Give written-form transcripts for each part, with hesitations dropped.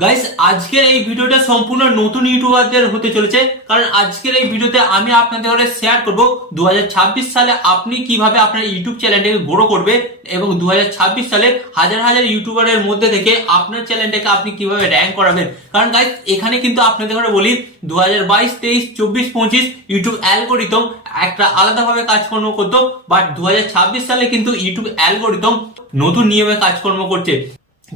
Guys আজকের এই ভিডিওটা সম্পূর্ণ নতুন ইউটিউবারদের হতে চলেছে, কারণ আজকের এই ভিডিওতে আমি আপনাদের শেয়ার করব 2026 সালে আপনি কিভাবে আপনার ইউটিউব চ্যানেলটাকে গ্রো করবে এবং 2026 সালে হাজার হাজার ইউটিউবারের মধ্যে থেকে আপনার চ্যানেলটাকে আপনি কিভাবে র্যাঙ্ক করাবেন। কারণ গাইস এখানে কিন্তু আপনাদের বলি 2022, 23, 24, 25 ইউটিউব অ্যালগোরিদম একটা আলাদাভাবে কাজকর্ম করতো, বাট 2026 সালে কিন্তু ইউটিউব অ্যালগোরিদম নতুন নিয়মে কাজকর্ম করছে।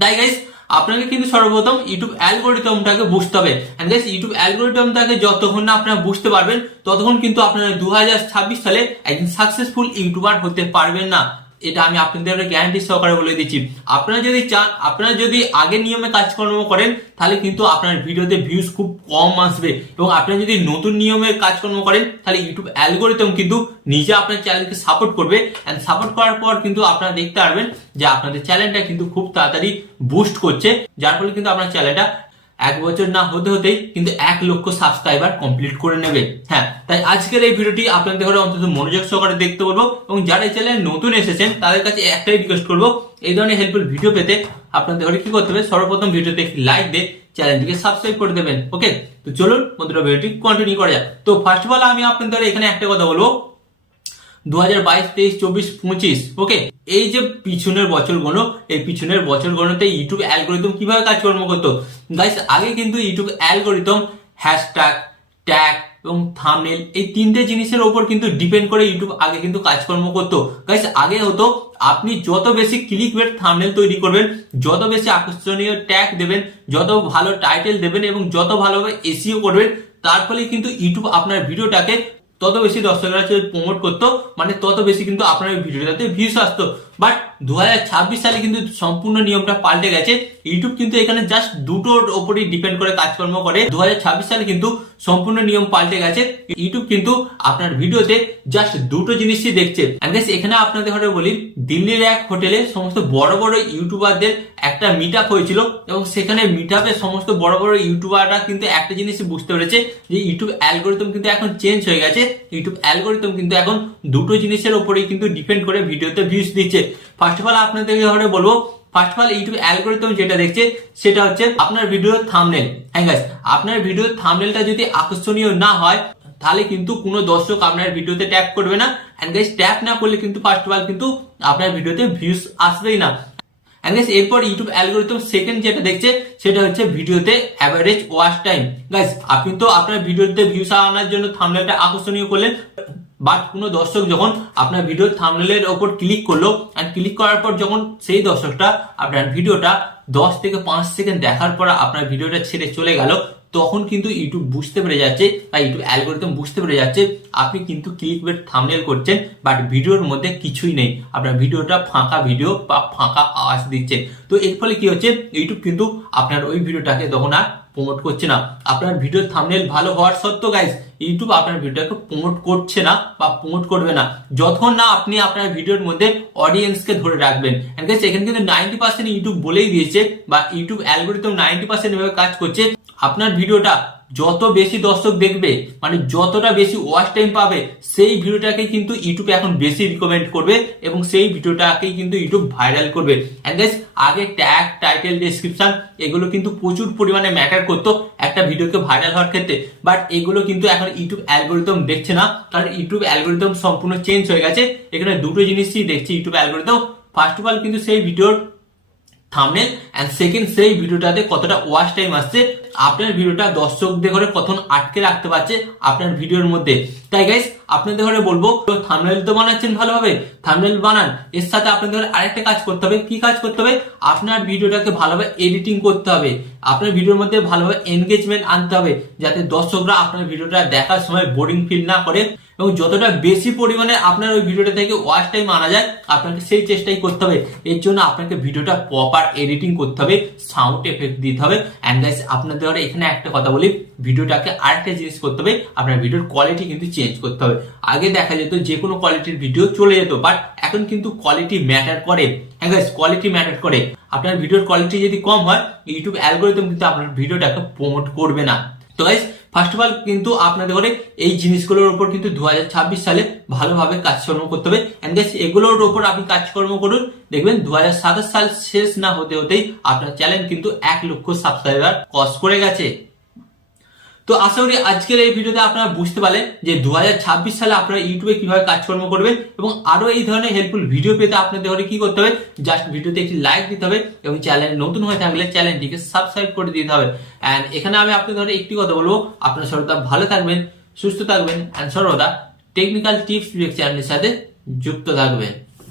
তাই গাইস আপনাকে কিন্তু সর্বপ্রথম ইউটিউব অ্যালগোরিদমটাকে বুঝতে হবে। এন্ড গাইস ইউটিউব অ্যালগোরিদমটাকে যতক্ষণ না আপনারা বুঝতে পারবেন ততক্ষণ কিন্তু আপনারা 2026 সালে একজন সাকসেসফুল ইউটিউবার হতে পারবেন না। এটা আমি আপনাদের গ্যারান্টি সহকারে বলে দিচ্ছি। আপনারা যদি চান, আপনারা যদি আগের নিয়মে কাজকর্ম করেন তাহলে কিন্তু আপনার ভিডিওতে ভিউজ খুব কম আসবে, এবং আপনারা যদি নতুন নিয়মের কাজকর্ম করেন তাহলে ইউটিউব অ্যালগোরিদম কিন্তু নিজে আপনার চ্যানেলকে সাপোর্ট করবে। এন্ড সাপোর্ট করার পর কিন্তু আপনারা দেখতে পারবেন যে আপনাদের চ্যানেলটা কিন্তু খুব তাড়াতাড়ি বুস্ট করছে, যার ফলে কিন্তু আপনার চ্যানেলটা 1 বছর না হতে হতেই কিন্তু 1 লক্ষ সাবস্ক্রাইবার কমপ্লিট করে নেবে। হ্যাঁ, তাই আজকের এই ভিডিওটি আপনাদের ঘরে অন্তত মনোযোগ সহকারে দেখতে বলবো, এবং যারা এই চ্যানেলে নতুন এসেছেন তাদের কাছে একটাই রিকোয়েস্ট করবো, এই ধরনের হেল্পফুল ভিডিও পেতে আপনাদের ঘরে কি করতে হবে, সর্বপ্রথম ভিডিওতে একটি লাইক দিয়ে চ্যানেলটিকে সাবস্ক্রাইব করে দেবেন। ওকে, তো চলুন বন্ধুরা ভিডিওটি কন্টিনিউ করা যাক। তো ফার্স্ট অফ অল আমি আপনাদের এখানে একটা কথা বলবো, 2022, 23, 24, 25 ওকে, এই যে পিছনের বছরগুলো, এই পিছনের বছরগুলোতে ইউটিউব অ্যালগোরিদম কিভাবে কাজকর্ম করতো। গাইস আগে কিন্তু ইউটিউব অ্যালগোরিদম হ্যাশট্যাগ, ট্যাগ এবং থাম্বনেল এই তিনটে জিনিসের উপর কিন্তু ডিপেন্ড করে ইউটিউব আগে কিন্তু কাজকর্ম করতো। গাইস আগে হতো আপনি যত বেশি ক্লিকবেট থাম্বনেল তৈরি করবেন, যত বেশি আকর্ষণীয় ট্যাগ দেবেন, যত ভালো টাইটেল দেবেন এবং যত ভালোভাবে এসইও করবেন, তার ফলে কিন্তু ইউটিউব আপনার ভিডিওটাকে তত বেশি দর্শকরা প্রমোট করতো, মানে তত বেশি কিন্তু আপনার ভিডিওটাতে ভিউজ আসতো। বাট 2026 সালে কিন্তু সম্পূর্ণ নিয়মটা পাল্টে গেছে। ইউটিউব কিন্তু এখানে জাস্ট দুটোর ওপরই ডিপেন্ড করে কাজকর্ম করে। 2026 সালে কিন্তু সম্পূর্ণ নিয়ম পাল্টে গেছে। ইউটিউব কিন্তু আপনার ভিডিওতে জাস্ট দুটো জিনিসই দেখছে। এখানে আপনাদের ঘরে বলি, দিল্লির এক হোটেলে সমস্ত বড় বড় ইউটিউবারদের একটা মিট আপ হয়েছিল, এবং সেখানে মিট আপে সমস্ত বড় বড় ইউটিউবাররা কিন্তু একটা জিনিসই বুঝতে পেরেছে যে ইউটিউব অ্যালগোরিদম কিন্তু এখন চেঞ্জ হয়ে গেছে। ইউটিউব অ্যালগোরিদম কিন্তু এখন দুটো জিনিসের উপরেই কিন্তু ডিপেন্ড করে ভিডিওতে ভিউজ দিচ্ছে। ফার্স্ট অফ অল আপনাদের ঘরে বলবো, first of all YouTube algorithm যেটা দেখছে সেটা হচ্ছে আপনার ভিডিওর থাম্বনেল। হ্যাঁ গাইস, আপনার ভিডিওর থাম্বনেলটা যদি আকর্ষণীয় না হয় তাহলে কিন্তু কোনো দর্শক আপনার ভিডিওতে ট্যাপ করবে না। এন্ড গাইস ট্যাপ না করলে কিন্তু ফার্স্ট অফ অল কিন্তু আপনার ভিডিওতে ভিউজ আসবেই না। এন্ড গাইস এরপর ইউটিউব অ্যালগোরিদম সেকেন্ড যেটা দেখছে সেটা হচ্ছে ভিডিওতে অ্যাভারেজ ওয়াচ টাইম। গাইস আপনি তো আপনার ভিডিওতে ভিউজ আনার জন্য থাম্বনেলটা আকর্ষণীয় করলেন, বাট কোনো দর্শক যখন আপনার ভিডিওর থাম্বনেলের ওপর ক্লিক করলো, আর ক্লিক করার পর যখন সেই দর্শকটা আপনার ভিডিওটা 10 থেকে 5 সেকেন্ড দেখার পর আপনার ভিডিওটা ছেড়ে চলে গেল, তখন কিন্তু ইউটিউব বুঝতে পেরে যাচ্ছে বা ইউটিউব অ্যালগোরিদম বুঝতে পেরে যাচ্ছে আপনি কিন্তু ক্লিকবেট থাম্বনেল করছেন, বাট ভিডিওর মধ্যে কিছুই নেই, আপনার ভিডিওটা ফাঁকা ভিডিও বা ফাঁকা আওয়াজ দিচ্ছে। তো এর ফলে কি হচ্ছে, ইউটিউব কিন্তু আপনার ওই ভিডিওটাকে তখন আর প্রমোট করছে না। আপনার ভিডিওর থাম্বনেল ভালো হওয়ার সত্ত্বেও গাইস ইউটিউব আপনার ভিডিওটাকে প্রমোট করছে না বা প্রমোট করবে না যতক্ষণ না আপনি আপনার ভিডিওর মধ্যে অডিয়েন্সকে ধরে রাখবেন। এন্ড গাইস এখানে কিন্তু 90% ইউটিউব বলেই দিয়েছে, বা ইউটিউব অ্যালগোরিদম 90% এভাবে কাজ করছে, আপনার ভিডিওটা যত বেশি দর্শক দেখবে, মানে যতটা বেশি ওয়াচ টাইম পাবে, সেই ভিডিওটাকে কিন্তু ইউটিউব এখন বেশি রিকমেন্ড করবে এবং সেই ভিডিওটাকেই কিন্তু ইউটিউব ভাইরাল করবে। এন্ড গাইস আগে ট্যাগ, টাইটেল, ডেসক্রিপশন এগুলো কিন্তু প্রচুর পরিমাণে ম্যাটার করতো একটা ভিডিওকে ভাইরাল হওয়ার ক্ষেত্রে, বাট এগুলো কিন্তু এখন ইউটিউব অ্যালগোরিদম দেখছে না, কারণ ইউটিউব অ্যালগোরিদম সম্পূর্ণ চেঞ্জ হয়ে গেছে। এখানে দুটো জিনিসই দেখছে YouTube algorithm, first of all কিন্তু সেই ভিডিওর থাম্বনেল, এন্ড সেকেন্ড সেই ভিডিওটাতে কতটা ওয়াচ টাইম আসছে, আপনার ভিডিওটা দর্শকদের ঘরে কতক্ষণ আটকে রাখতে পারছে আপনার ভিডিওর মধ্যে। তাই গাইস আপনাদের ঘরে বলবো, থাম্বনেল তো বানাচ্ছেন ভালোভাবে, থাম্বনেল বানান, এর সাথে আপনাদের আরেকটা কাজ করতে হবে। কি কাজ করতে হবে? আপনার ভিডিওটাকে ভালোভাবে এডিটিং করতে হবে, আপনার ভিডিওর মধ্যে ভালোভাবে এনগেজমেন্ট আনতে হবে, যাতে দর্শকরা আপনার ভিডিওটা দেখার সময় বোরিং ফিল না করে, এবং যতটা বেশি পরিমাণে আপনার ওই ভিডিওটা থেকে ওয়াচ টাইম আনা যায় আপনাকে সেই চেষ্টাই করতে হবে। এর জন্য আপনাকে ভিডিওটা প্রপার এডিটিং করতে হবে, সাউন্ড এফেক্ট দিতে হবে। এন্ড গাইস আপনাদের এখানে একটা কথা বলি, ভিডিওটাকে আরেকটা জিনিস করতে হবে, আপনার ভিডিওর কোয়ালিটি কিন্তু চেঞ্জ করতে হবে। আগে দেখা যেত যে কোনো কোয়ালিটির ভিডিও চলে যেত, বাট এখন কিন্তু কোয়ালিটি ম্যাটার করে। হ্যাঁ গাইস কোয়ালিটি ম্যাটার করে। আপনার ভিডিওর কোয়ালিটি যদি কম হয়, ইউটিউব অ্যালগোরিদম কিন্তু আপনার ভিডিওটাকে প্রমোট করবে না। তো গাইস ফার্স্ট অফ অল কিন্তু আপনাদের করে এই জিনিসগুলোর উপর কিন্তু 2026 সালে ভালোভাবে কাজকর্ম করতে হবে। এন্ড গাইস এগুলোর উপর আপনি কাজকর্ম করুন, দেখবেন 2027 সাল শেষ না হতে হতেই আপনার চ্যানেল কিন্তু 1 লক্ষ সাবস্ক্রাইবার ক্রস করে গেছে। তো আশা করি আজকের এই ভিডিওতে আপনারা বুঝতে পারলেন যে 2026 সালে আপনারা ইউটিউবে কিভাবে কাজকর্ম করবেন, এবং আরো এই ধরনের হেল্পফুল ভিডিও পেতে আপনাদের ঘরে কি করতে হবে, জাস্ট ভিডিওতে একটি লাইক দিতে হবে এবং চ্যানেল নতুন হয়ে থাকলে চ্যানেলটিকে সাবস্ক্রাইব করে দিতে হবে। এন্ড এখানে আমি আপনাদের ঘরে একটি কথা বলবো, আপনারা সর্বদা ভালো থাকবেন, সুস্থ থাকবেন এন্ড সর্বদা টেকনিক্যাল টিপস চ্যানেলের সাথে যুক্ত থাকবেন।